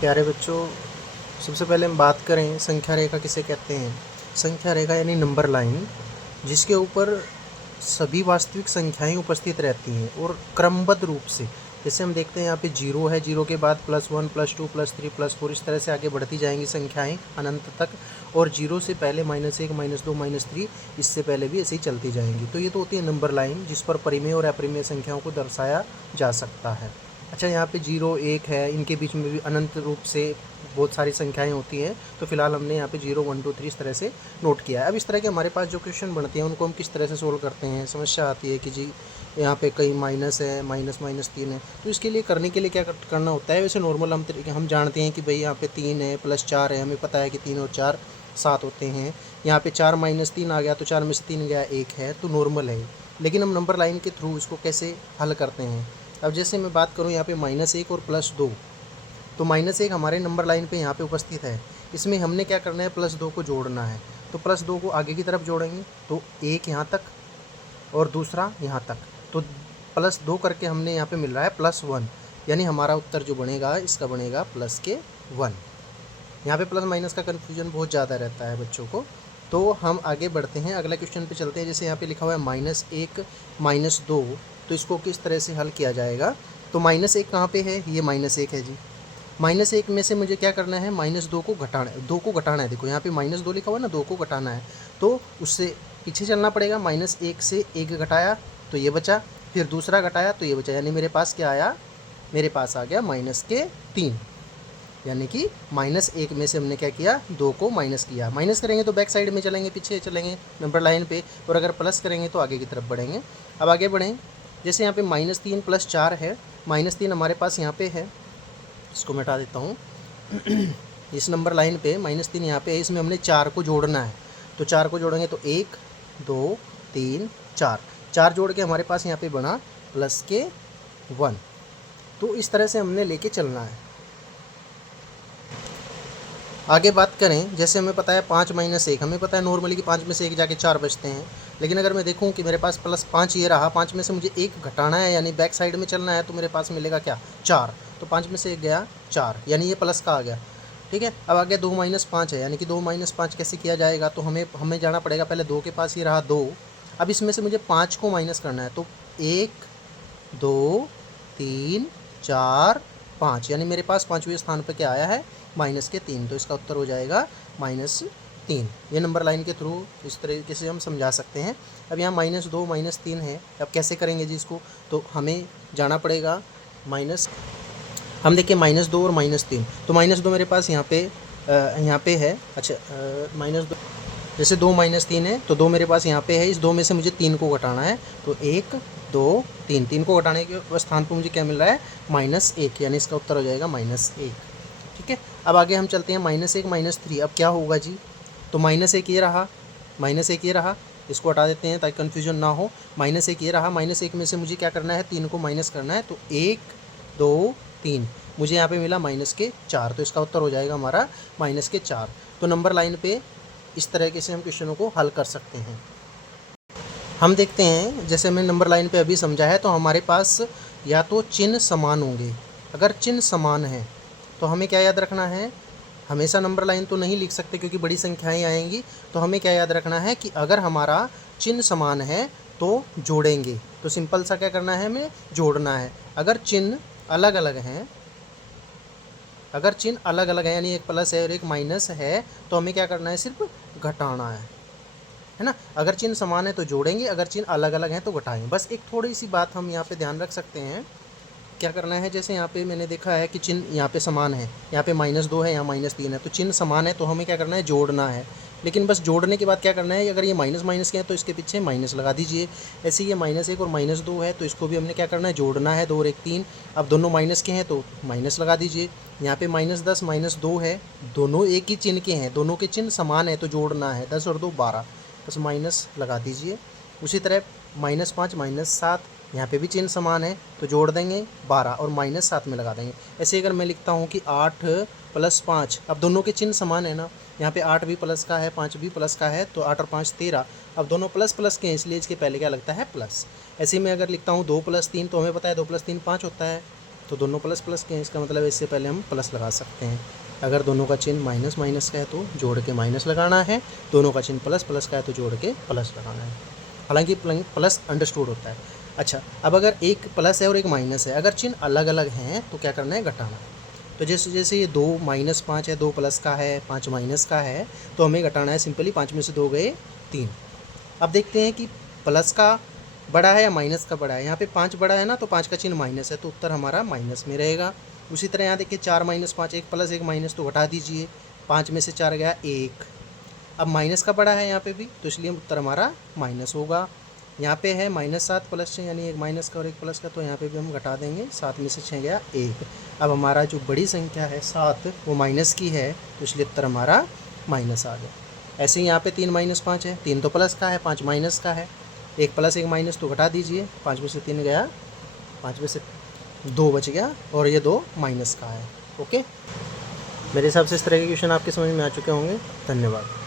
प्यारे बच्चों, सबसे पहले हम बात करें संख्या रेखा किसे कहते हैं। संख्या रेखा यानी नंबर लाइन, जिसके ऊपर सभी वास्तविक संख्याएं उपस्थित रहती हैं और क्रमबद्ध रूप से। जैसे हम देखते हैं यहाँ पे जीरो है, जीरो के बाद +1 +2 +3 +4 इस तरह से आगे बढ़ती जाएंगी संख्याएं अनंत तक। और जीरो से पहले -1 -2 -3 इससे पहले भी ऐसे ही चलती जाएंगी। तो ये तो होती है नंबर लाइन, जिस पर परिमेय और अपरिमेय संख्याओं को दर्शाया जा सकता है। अच्छा, यहाँ पे 0 1 है, इनके बीच में भी अनंत रूप से बहुत सारी संख्याएं होती हैं। तो फिलहाल हमने यहाँ पे 0 1 2 3 इस तरह से नोट किया है। अब इस तरह के हमारे पास जो क्वेश्चन बनते हैं उनको हम किस तरह से सोल्व करते हैं। समस्या आती है कि जी यहाँ पे कहीं माइनस है, -3 है, तो इसके लिए करने के लिए क्या करना होता है। वैसे नॉर्मल हम जानते हैं कि भाई यहाँ पे 3 है +4 है, हमें पता है कि 3 और 4 7 होते हैं। यहाँ पे 4 -3 आ गया तो 4 में से 3 गया 1 है, तो नॉर्मल है। लेकिन हम नंबर लाइन के थ्रू इसको कैसे हल करते हैं। अब जैसे मैं बात करूँ यहाँ पे -1 और +2, तो -1 हमारे नंबर लाइन पे यहाँ पे उपस्थित है। इसमें हमने क्या करना है, +2 को जोड़ना है। तो +2 को आगे की तरफ जोड़ेंगे तो 1 यहाँ तक और दूसरा यहाँ तक, तो +2 करके हमने यहाँ पे मिल रहा है +1, यानी हमारा उत्तर जो बनेगा इसका बनेगा +1। यहाँ पे प्लस माइनस का कन्फ्यूजन बहुत ज़्यादा रहता है बच्चों को। तो हम आगे बढ़ते हैं, अगला क्वेश्चन पे चलते हैं। जैसे यहाँ पे लिखा हुआ है -1 -2, तो इसको किस तरह से हल किया जाएगा। तो -1 कहाँ पे है, ये -1 है जी। -1 में से मुझे क्या करना है, -2 को घटाना है, 2 को घटाना है। देखो यहाँ पे -2 लिखा हुआ है ना, 2 को घटाना है, तो उससे पीछे चलना पड़ेगा। -1 से 1 घटाया तो ये बचा, फिर दूसरा घटाया तो ये बचा, यानी मेरे पास क्या आया, मेरे पास आ गया -3। यानी कि -1 में से हमने क्या किया, 2 को माइनस किया। माइनस करेंगे तो बैक साइड में चलेंगे, पीछे चलेंगे नंबर लाइन पे, और अगर प्लस करेंगे तो आगे की तरफ बढ़ेंगे। अब आगे बढ़ें, जैसे यहाँ पे -3 + 4 है, -3 हमारे पास यहाँ पे है, इसको मैं हटा देता हूँ। इस नंबर लाइन पे -3 यहाँ पे है, इसमें हमने 4 को जोड़ना है। तो 4 को जोड़ेंगे तो 1 2 3 4, 4 जोड़ के हमारे पास यहाँ पे बना +1। तो इस तरह से हमने लेके चलना है। आगे बात करें, जैसे हमें पता है 5 - 1, हमें पता है नॉर्मली कि 5 में से 1 जाके 4 बचते हैं। लेकिन अगर मैं देखूं कि मेरे पास +5 ये रहा, 5 में से मुझे 1 घटाना है, यानी बैक साइड में चलना है, तो मेरे पास मिलेगा क्या, 4। तो 5 में से 1 गया 4, यानी ये प्लस का आ गया। ठीक है, अब आगे 2 - 5 है, यानी कि 2 - 5 कैसे किया जाएगा। तो हमें जाना पड़ेगा, पहले 2 के पास ही रहा 2, अब इसमें से मुझे 5 को माइनस करना है। तो 1 2 3 4 5, यानी मेरे पास 5वें स्थान पर क्या आया है, -3। तो इसका उत्तर हो जाएगा -3। ये नंबर लाइन के थ्रू इस तरीके से हम समझा सकते हैं। अब यहाँ -2 -3 है, अब कैसे करेंगे जी इसको। तो हमें जाना पड़ेगा माइनस, हम देखिए -2 और -3, तो -2 मेरे पास यहाँ पे है। अच्छा, -2, जैसे 2 -3 है तो 2 मेरे पास यहाँ पे है, इस 2 में से मुझे 3 को घटाना है। तो 1 2 3, 3 को घटाने के स्थान पर मुझे क्या मिल रहा है, -1, यानी इसका उत्तर हो जाएगा -1। ठीक है, अब आगे हम चलते हैं, -1 -3, अब क्या होगा जी। तो -1 ये रहा, -1 ये रहा, इसको हटा देते हैं ताकि कन्फ्यूजन ना हो। -1 ये रहा, -1 में से मुझे क्या करना है, 3 को माइनस करना है। तो 1 2 3, मुझे यहाँ पे मिला -4, तो इसका उत्तर हो जाएगा हमारा -4। तो नंबर लाइन पे इस तरीके से हम क्वेश्चनों को हल कर सकते हैं। हम देखते हैं, जैसे हमने नंबर लाइन पे अभी समझा है, तो हमारे पास या तो चिन्ह समान होंगे। अगर चिन्ह समान है तो हमें क्या याद रखना है, हमेशा नंबर लाइन तो नहीं लिख सकते क्योंकि बड़ी संख्याएं आएंगी। तो हमें क्या याद रखना है कि अगर हमारा चिन्ह समान है तो जोड़ेंगे। तो सिंपल सा क्या करना है, हमें जोड़ना है। अगर चिन्ह अलग अलग हैं, अगर चिन्ह अलग अलग है, यानी एक प्लस है और एक माइनस है, तो हमें क्या करना है, सिर्फ घटाना है ना। अगर चिन्ह समान है तो जोड़ेंगे, अगर चिन्ह अलग अलग हैं तो घटाएंगे। बस एक थोड़ी सी बात हम यहाँ पे ध्यान रख सकते हैं, क्या करना है। जैसे यहाँ पे मैंने देखा है कि चिन्ह यहाँ पे समान है, यहाँ पे -2 है, यहाँ -3 है, तो चिन्ह समान है तो हमें क्या करना है, जोड़ना है। लेकिन बस जोड़ने के बाद क्या करना है, अगर ये माइनस माइनस के हैं तो इसके पीछे माइनस लगा दीजिए। ऐसे ये -1 और -2 है, तो इसको भी हमने क्या करना है, जोड़ना है। 2 और 1 3, अब दोनों माइनस के हैं तो माइनस लगा दीजिए। यहाँ पे -10 -2 है, दोनों एक ही चिन्ह के हैं, दोनों के चिन्ह समान है तो जोड़ना है। 10 और 2 12, बस माइनस लगा दीजिए। उसी तरह -5 -7, यहाँ पे भी चिन्ह समान है तो जोड़ देंगे 12 और -7 में लगा देंगे। ऐसे अगर मैं लिखता हूँ कि 8 + 5, अब दोनों के चिन्ह समान है ना, यहाँ पे 8 भी प्लस का है, 5 भी प्लस का है, तो 8 और 5 13, अब दोनों प्लस प्लस के हैं, इसलिए इसके पहले क्या लगता है, प्लस। ऐसे ही मैं अगर लिखता हूँ 2 + 3, तो हमें पता है 2 + 3 5 होता है। तो दोनों प्लस प्लस के हैं, इसका मतलब इससे पहले हम प्लस लगा सकते हैं। अगर दोनों का चिन्ह माइनस माइनस का है तो जोड़ के माइनस लगाना है, दोनों का चिन्ह प्लस प्लस का है तो जोड़ के प्लस लगाना है। हालांकि प्लस अंडरस्टूड होता है। अच्छा, अब अगर एक प्लस है और एक माइनस है, अगर चिन्ह अलग अलग हैं तो क्या करना है, घटाना। तो जैसे जैसे ये 2 माइनस 5 है, 2 प्लस का है, 5 माइनस का है, तो हमें घटाना है सिंपली। 5 में से 2 गए 3। अब देखते हैं कि प्लस का बड़ा है या माइनस का बड़ा है। यहाँ पे 5 बड़ा है ना, तो 5 का चिन्ह माइनस है, तो उत्तर हमारा माइनस में रहेगा। उसी तरह यहाँ देखिए 4 माइनस 5, एक प्लस एक माइनस, तो घटा दीजिए। 5 में से 4 गया 1। अब माइनस का बड़ा है यहाँ पे भी, तो इसलिए उत्तर हमारा माइनस होगा। यहाँ पे है -7 प्लस 6, यानी एक माइनस का और एक प्लस का, तो यहाँ पे भी हम घटा देंगे। 7 में से 6 गया 1। अब हमारा जो बड़ी संख्या है 7, वो माइनस की है, तो इसलिए उत्तर हमारा माइनस आ गया। ऐसे ही यहाँ पे 3 माइनस 5 है, 3 तो प्लस का है, 5 माइनस का है, एक प्लस एक माइनस, तो घटा दीजिए। 5 में से 3 गया, 5 में से 2 बच गया, और ये 2 माइनस का है। ओके, मेरे हिसाब से इस तरह के क्वेश्चन आपके समझ में आ चुके होंगे। धन्यवाद।